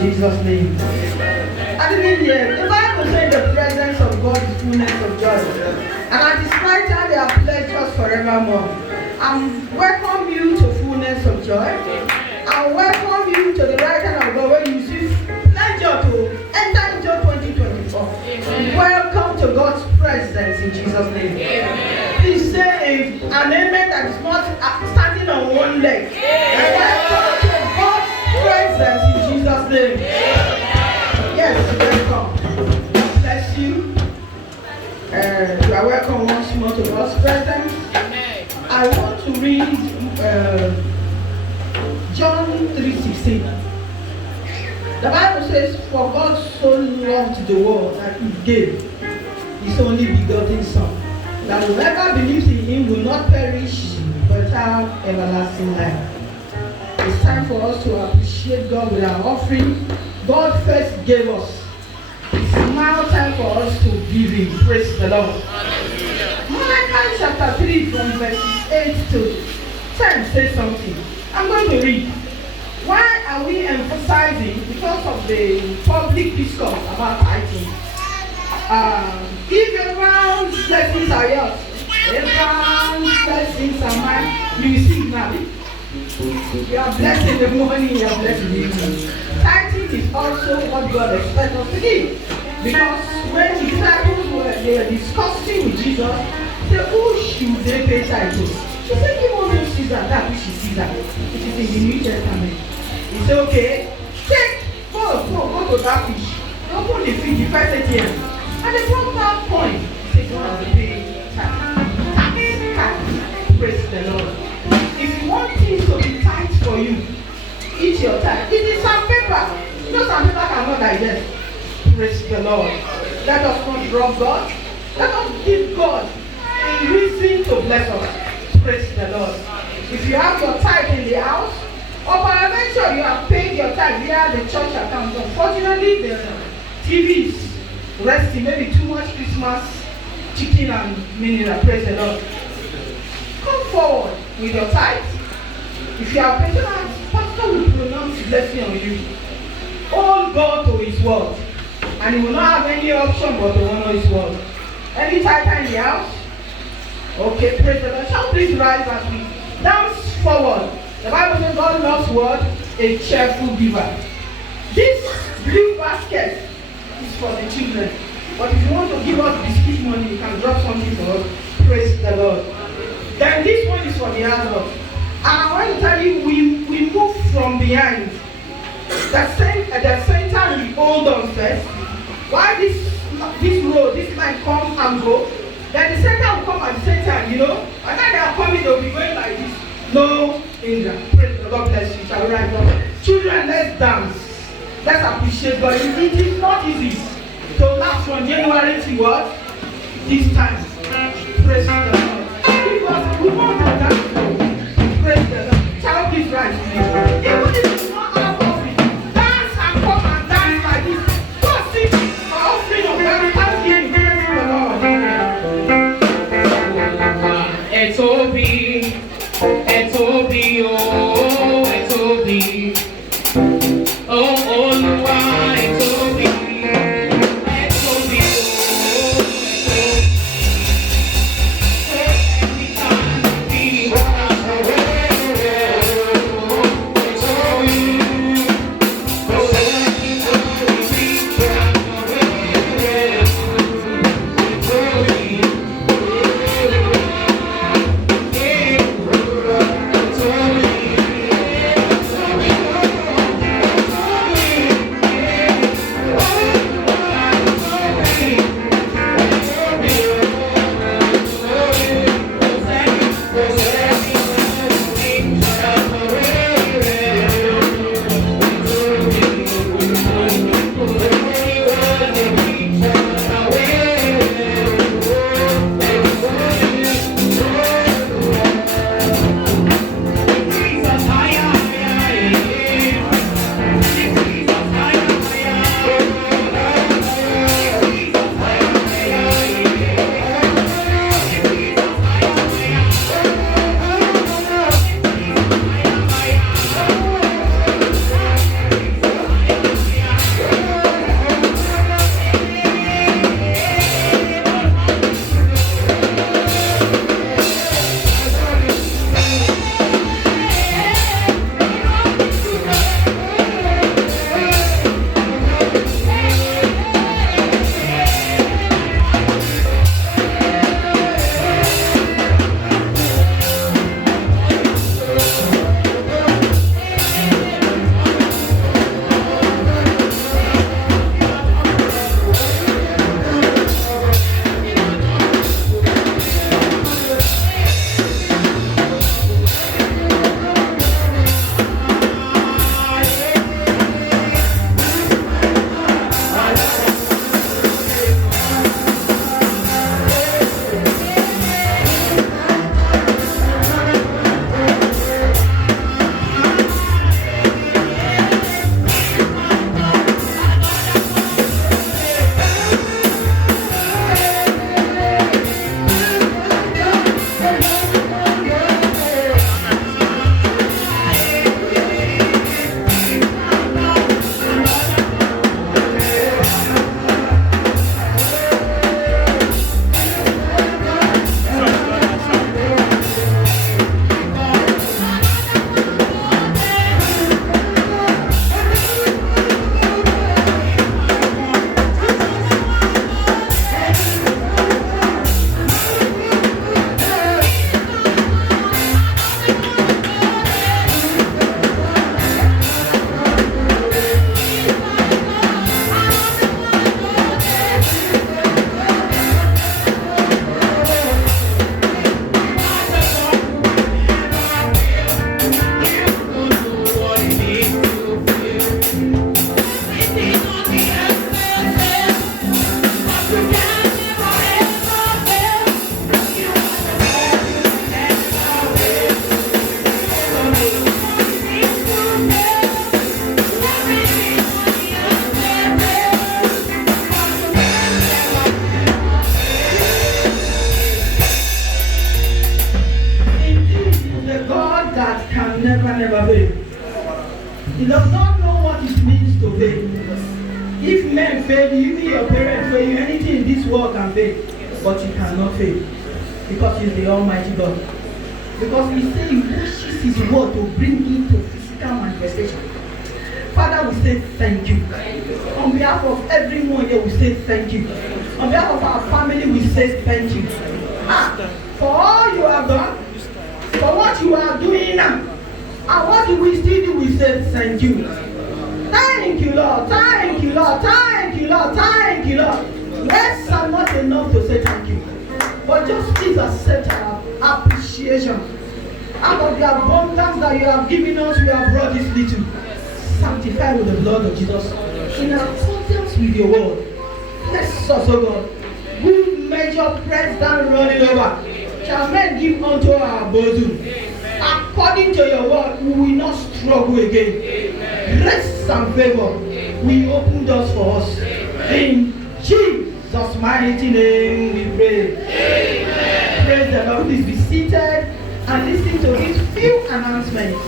Jesus' name. I didn't hear. The Bible says the presence of God is fullness of joy. And at His right hand there are pleasures forevermore. I welcome you to fullness of joy. I welcome you to the right hand of God where you see pleasure to enter into 2024. Welcome to God's presence in Jesus' name. Amen. Please say an amen that is not standing on one leg. Welcome to God's presence in Jesus' name. Yes, welcome. God bless you. You are welcome once more to God's presence. I want to read John 3:16. The Bible says, "For God so loved the world that He gave His only begotten Son, that whoever believes in Him will not perish but have everlasting life." It's time for us to appreciate God with our offering. God first gave us. It's now time for us to give Him. Praise the Lord. Malachi chapter 3 from verses 8 to 10 says something. I'm going to read. Why are we emphasizing? Because of the public discourse about tithing. If Abraham's blessings are yours, Abraham's blessings are mine, you receive now. You are blessed in the morning, you are blessed in the evening. Tithing is also what God expects us to give. Because when the disciples were discussing with Jesus, they said, who should they pay tithe to? He said, give only Caesar that which is Caesar. It is in the New Testament. He said, okay, go to that fish. Open the fish, the first ATM. And they brought that coin. He said, you have to pay tax. Praise the Lord. If you want things to be tight for you, eat your tithe. It is sandpaper. You know sandpaper cannot digest. Praise the Lord. Let us not rob God. Let us give God a reason to bless us. Praise the Lord. If you have your tithe in the house, or peradventure you have paid your tithe via the church account. Unfortunately, the TV is resting. Maybe too much Christmas chicken and mineral. Praise the Lord. Come forward with your tithe. If you are patient, pastor will pronounce blessing on you. Hold God to His word, and He will not have any option but to honor His word. Any tithe in the house? Okay, praise the Lord. Shall we please rise as we dance forward? The Bible says God loves what? A cheerful giver. This blue basket is for the children. But if you want to give us biscuit money, you can drop something for us. Praise the Lord. Then this one is for the adults. And I want to tell you, we move from behind. The center we hold on first. Why this road, this line come and go? Then the center will come at the same time, you know. And then they are coming, they'll be going like this. No hindrance. Praise the Lord. God bless you. Shall we rise up? Children, let's dance. Let's appreciate God. It is not easy to last from January to what? This time. Praise the Lord. Because we want to dance. Praise the Lord. Shall we please rise, please? Even if it's not our offering, dance and come and dance like this. Go sing our offering of God. Thanksgiving. Praise the Lord. Etobi, oh, Etobi, oh, Olúwa, Etobi, Etobi, oh, you, anything in this world can fail, but you cannot fail because He's the Almighty God. Because He said He wishes His word to bring into physical manifestation. Father, we say thank you. On behalf of everyone here, we say thank you. On behalf of our family, we say thank you. For all you have done, for what you are doing now, and what you will still do, we say thank you. Thank you, Lord. Thank you, Lord. Thank you, Lord. Thank you, Lord. Words are not enough to say thank you. But just please accept our appreciation. Out of the abundance that you have given us, we have brought this little. Sanctified with the blood of Jesus. In accordance with your word. Bless us, O God. Good measure, pressed down, running over. Shall men give unto our bosom. According to your word, we will not struggle again. Grace and favor will open doors for us. In Jesus' mighty name we pray. Amen. Praise the Lord. Please be seated and listen to these few announcements.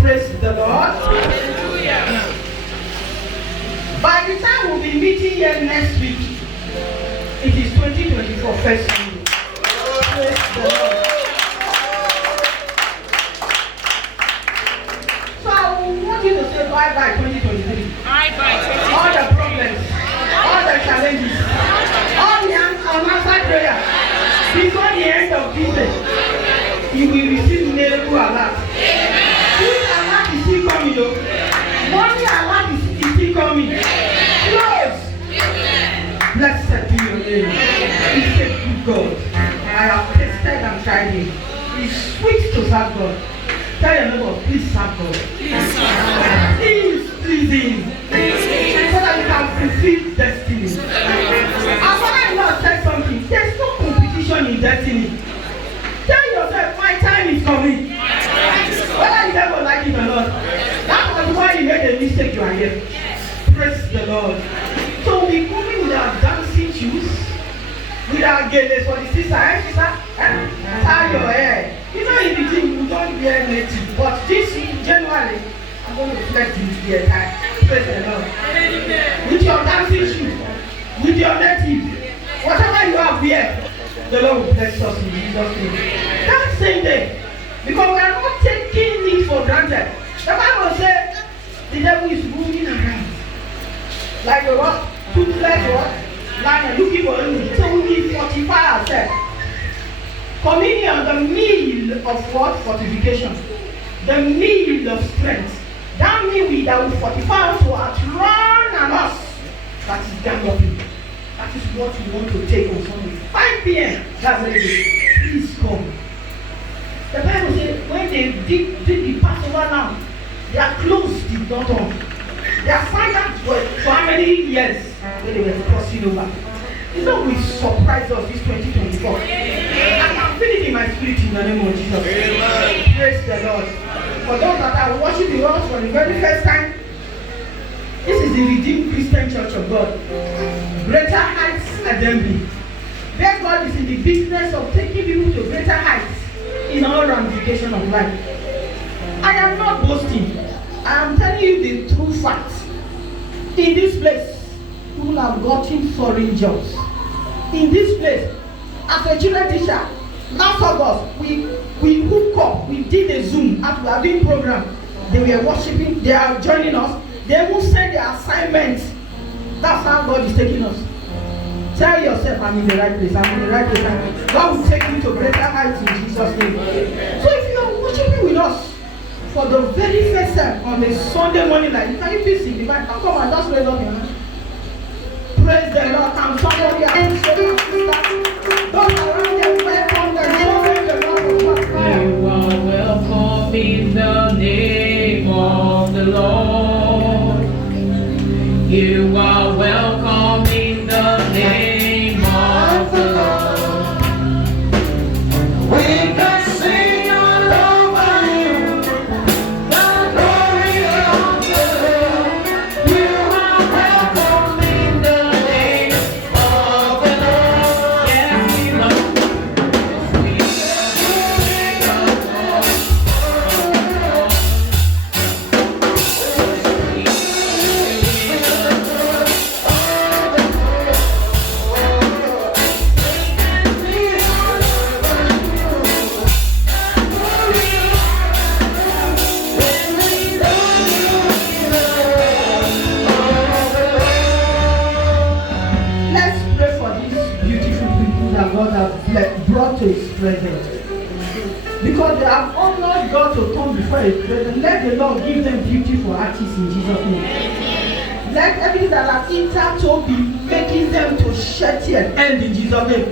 Praise the Lord. Hallelujah. By the time we'll be meeting here next week, it is 2024 first Sunday. Praise the Lord. So I want you to say bye-bye 2023. Bye-bye 2023. All the problems, all the challenges, all the unanswered prayers, before the end of this day, you will receive miracle alert. This alert is still coming though. Money alert is still coming. Close. Blessed be your name. He's a good God. I have tasted and tried Him. It's sweet to serve God. Tell your neighbor, please serve God. Please please Him. So that you can fulfill destiny. And when I said something, there's no competition in destiny. Tell yourself, my time is coming. Whether you ever like it or not. That was why you made a mistake, you are here. Praise the Lord. So we coming with our dancing shoes, with our galas for the sister, tie your hair. You know, in the gym, you don't wear native, but this January, I'm going to reflect you to the attire. Praise the Lord. With your dancing shoes, with your native, whatever you have here, the Lord will bless us in Jesus' name. That same day, because we are not taking it for granted. The Bible says the devil is moving around like a what? Toothless what? Lion looking for him. So we fortify ourselves. Communion, the meal of what? Fortification. The meal of strength. That meal that will fortify us to outrun and us. That is galloping. That is what we want to take on Sunday. 5 p.m. That's very good. Please come. The Bible says when they did the Passover now, their clothes did not on. Their sandals were for how many years when they were crossing over. You know, we surprised us this 2024. I can feel it in my spirit in the name of Jesus. Amen. Praise the Lord. For those that are worshiping us for the very first time, this is the Redeemed Christian Church of God. Greater Heights Assembly. Where God is in the business of taking people to greater heights in all ramifications of life. I am not boasting. I am telling you the true facts. In this place, people have gotten foreign jobs. In this place, as a children teacher, last August, we hooked up, we did a Zoom after we are doing program. They were worshiping, they are joining us. They will send their assignments. That's how God is taking us. Tell yourself, I'm in the right place, I'm in the right place. God will take you to greater heights in Jesus' name. So if you are worshiping with us for the very first time on a Sunday morning, like, can you please sing? If I can come and just raise up your hand. Praise the Lord. Can somebody else say that? Those around them, welcome them. The Lord of fire. You are welcome in the name of the Lord. You are welcome in the name of the Lord. We can sing all over you, the glory of the Lord. You are welcome in the name of presence. Because they have honored God to come before His presence. Let the Lord give them beautiful artists in Jesus' name. Let everything that are hitherto be making them to shed tears and end in Jesus' name.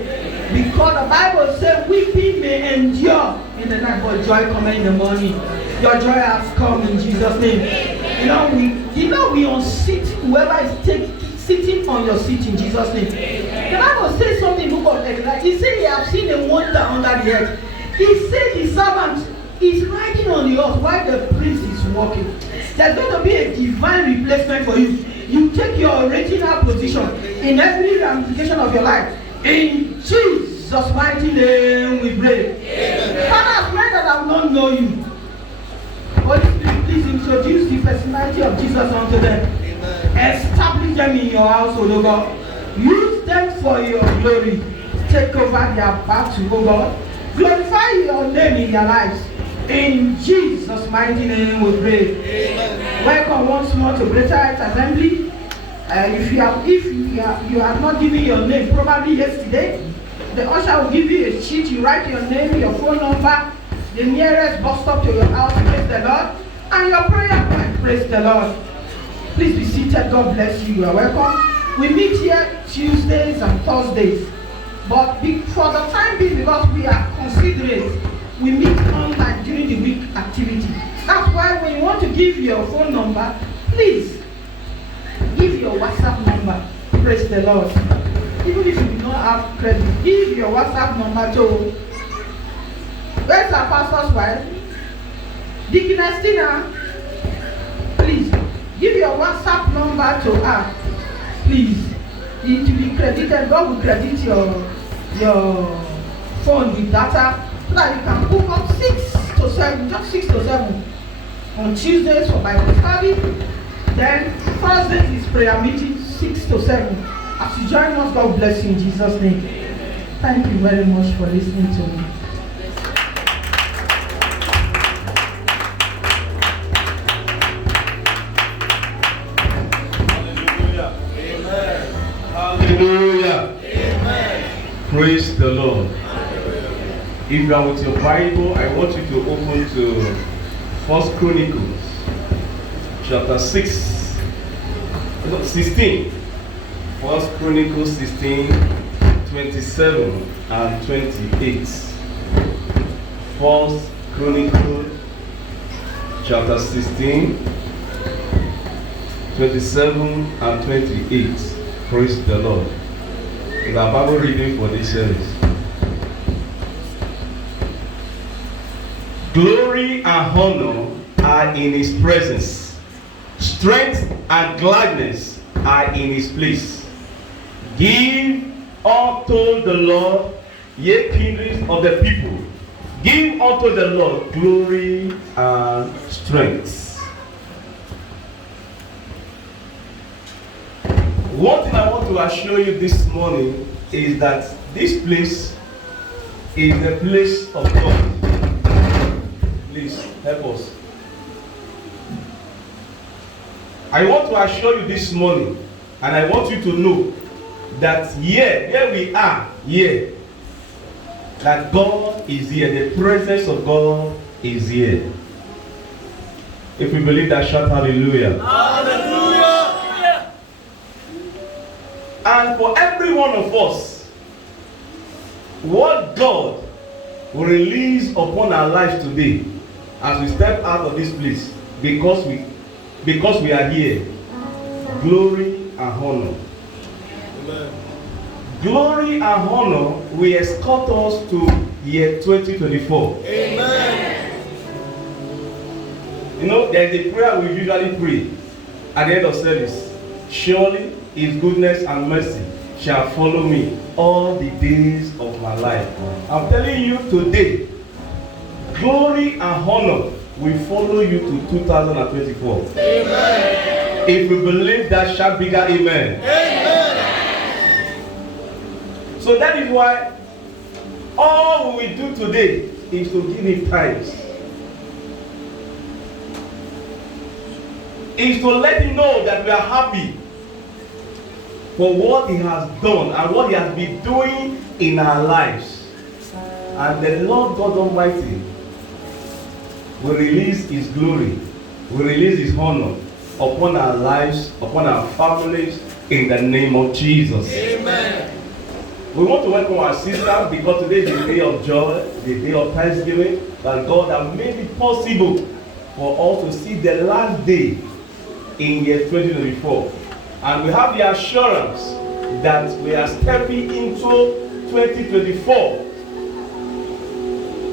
Because the Bible says weeping may endure in the night, but joy comes in the morning. Your joy has come in Jesus' name. You know we unseat whoever is sitting on your seat in Jesus' name. The Bible says something in the book of Exodus. He said he has seen a wonder under the earth. He said the servant is riding on the horse while the priest is walking. There's going to be a divine replacement for you. You take your original position in every ramification of your life. In Jesus' mighty name we pray. Father, pray that I will not know you. Holy Spirit, please introduce the personality of Jesus unto them. Establish them in your household, O God. Use them for your glory. Take over their battle, O God. Glorify your name in their lives. In Jesus' mighty name we pray. Amen. Welcome once more to Greater Height Assembly. If you have not given your name, probably yesterday, the usher will give you a sheet. You write your name, your phone number, the nearest bus stop to your house, praise the Lord, and your prayer point, praise the Lord. Please be seated. God bless you. You are welcome. We meet here Tuesdays and Thursdays. But for the time being, because we are considerate, we meet online during the week activity. That's why when you want to give your phone number, please give your WhatsApp number. Praise the Lord. Even if you do not have credit, give your WhatsApp number to where's our pastor's wife? Deaconess Tina. Please give your WhatsApp number to her. Please. It will be credited. God will credit your phone with data so that you can book up 6 to 7, just 6 to 7 on Tuesdays for Bible study. Then Thursdays is prayer meeting 6 to 7. As you join us, God bless you in Jesus' name. Thank you very much for listening to me. Hallelujah. Amen. Praise the Lord. If you are with your Bible, I want you to open to 1 Chronicles chapter 16. 1 Chronicles 16, 27 and 28. 1 Chronicles chapter 16, 27 and 28. Praise the Lord. The Bible reading for this service. Glory and honor are in His presence. Strength and gladness are in His place. Give unto the Lord, ye kindreds of the people. Give unto the Lord glory and strength. One thing I want to assure you this morning is that this place is the place of God. Please help us. I want to assure you this morning, and I want you to know that here we are, here, that God is here. The presence of God is here. If we believe that, shout hallelujah. Hallelujah. And for every one of us, what God will release upon our lives today as we step out of this place, because we are here, glory and honor. Amen. Glory and honor will escort us to year 2024. Amen. You know, there's a prayer we usually pray at the end of service. Surely His goodness and mercy shall follow me all the days of my life. I'm telling you today, glory and honor will follow you to 2024. Amen. If we believe that, shout bigger amen. Amen. So that is why all we do today is to give Him thanks. Is to let Him know that we are happy for what He has done and what He has been doing in our lives. And the Lord God Almighty will release His glory, will release His honor upon our lives, upon our families, in the name of Jesus. Amen. We want to welcome our sister because today is the day of joy, the day of thanksgiving, that God has made it possible for us to see the last day in year 2024. And we have the assurance that we are stepping into 2024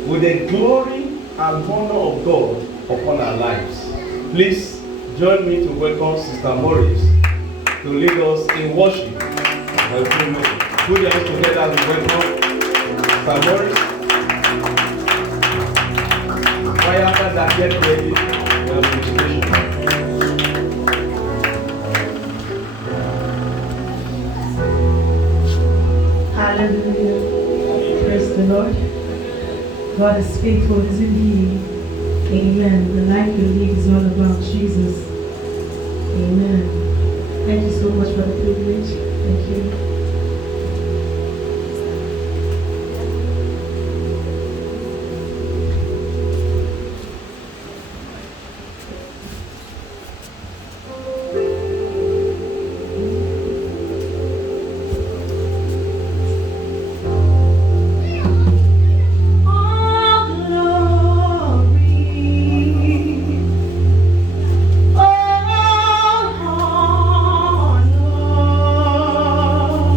with the glory and honor of God upon our lives. Please join me to welcome Sister Morris to lead us in worship. Put your hands together as we welcome Sister Morris. Right after that, get ready for the ministration. Hallelujah. Praise the Lord. God is faithful, isn't He? Amen. The life we live is all about Jesus. Amen. Thank you so much for the privilege. Thank you. All glory, all honor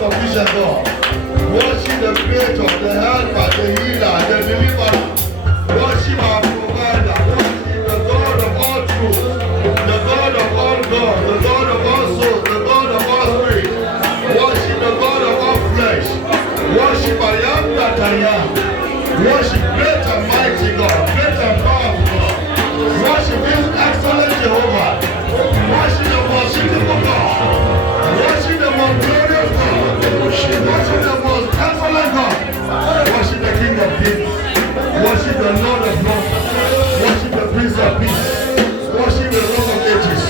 all-sufficient God. Worship the Creator, the Helper, the Healer, the Deliverer. Worship our Provider. Worship the God of all truth, the God of all God, the God of all souls, the God of all spirits. Worship the God of all flesh. Worship I am that I am. Worship great and mighty God, great and powerful God. Worship this excellent Jehovah. Worship the most beautiful God. Worship the most glorious God. Worship the most excellent God. Worship the King of Kings. Worship the Lord of Lords. Worship the Prince of Peace. Worship the Rock of Ages.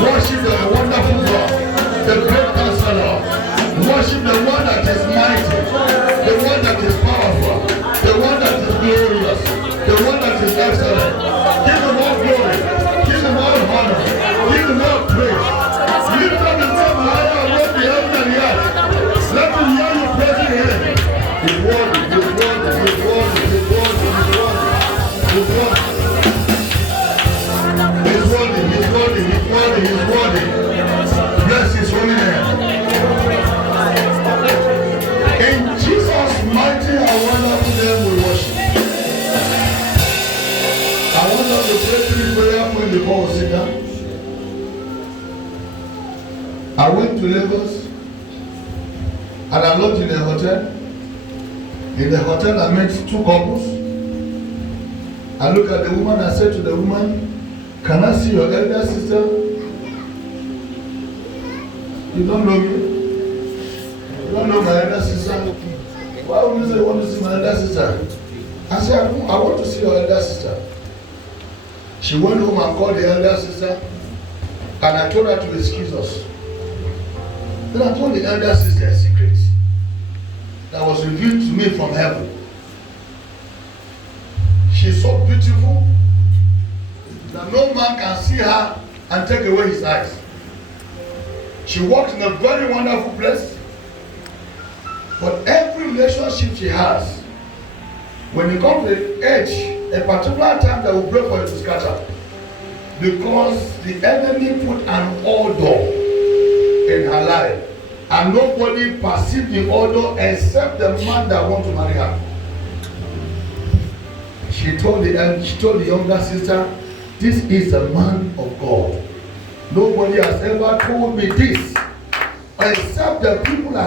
Worship the wonderful God, the great Counselor. Worship the one that is mighty, the one that is powerful, the one that is glorious, the one that is excellent. Give him all glory. Give him all honor. Give him all praise. Lift up his name higher above the heaven and the earth. Let him hear you praising him. He's worthy, he's worthy, he's worthy, he's worthy, he's worthy, he's worthy. He's worthy, he's worthy, he's worthy, he's worthy. Bless his holy name. In Jesus' mighty and wonderful name we worship. I want us to pray 3 prayer points before we sit down. I went to Lagos and I lodged in a hotel. In the hotel I met 2 couples. I looked at the woman, I said to the woman, can I see your elder sister? You don't know me? You don't know my elder sister? Why would you say you want to see my elder sister? I said, I want to see your elder sister. She went home and called the elder sister, and I told her to excuse us. Then I told the elder sister a secret that was revealed to me from heaven. She's so beautiful that no man can see her and take away his eyes. She works in a very wonderful place, but every relationship she has, when it comes to the edge, a particular time that will break for it to scatter, because the enemy put an order in her life, and nobody perceived the order except the man that wants to marry her. She told the younger sister, this is a man of God. Nobody has ever told me this except the people I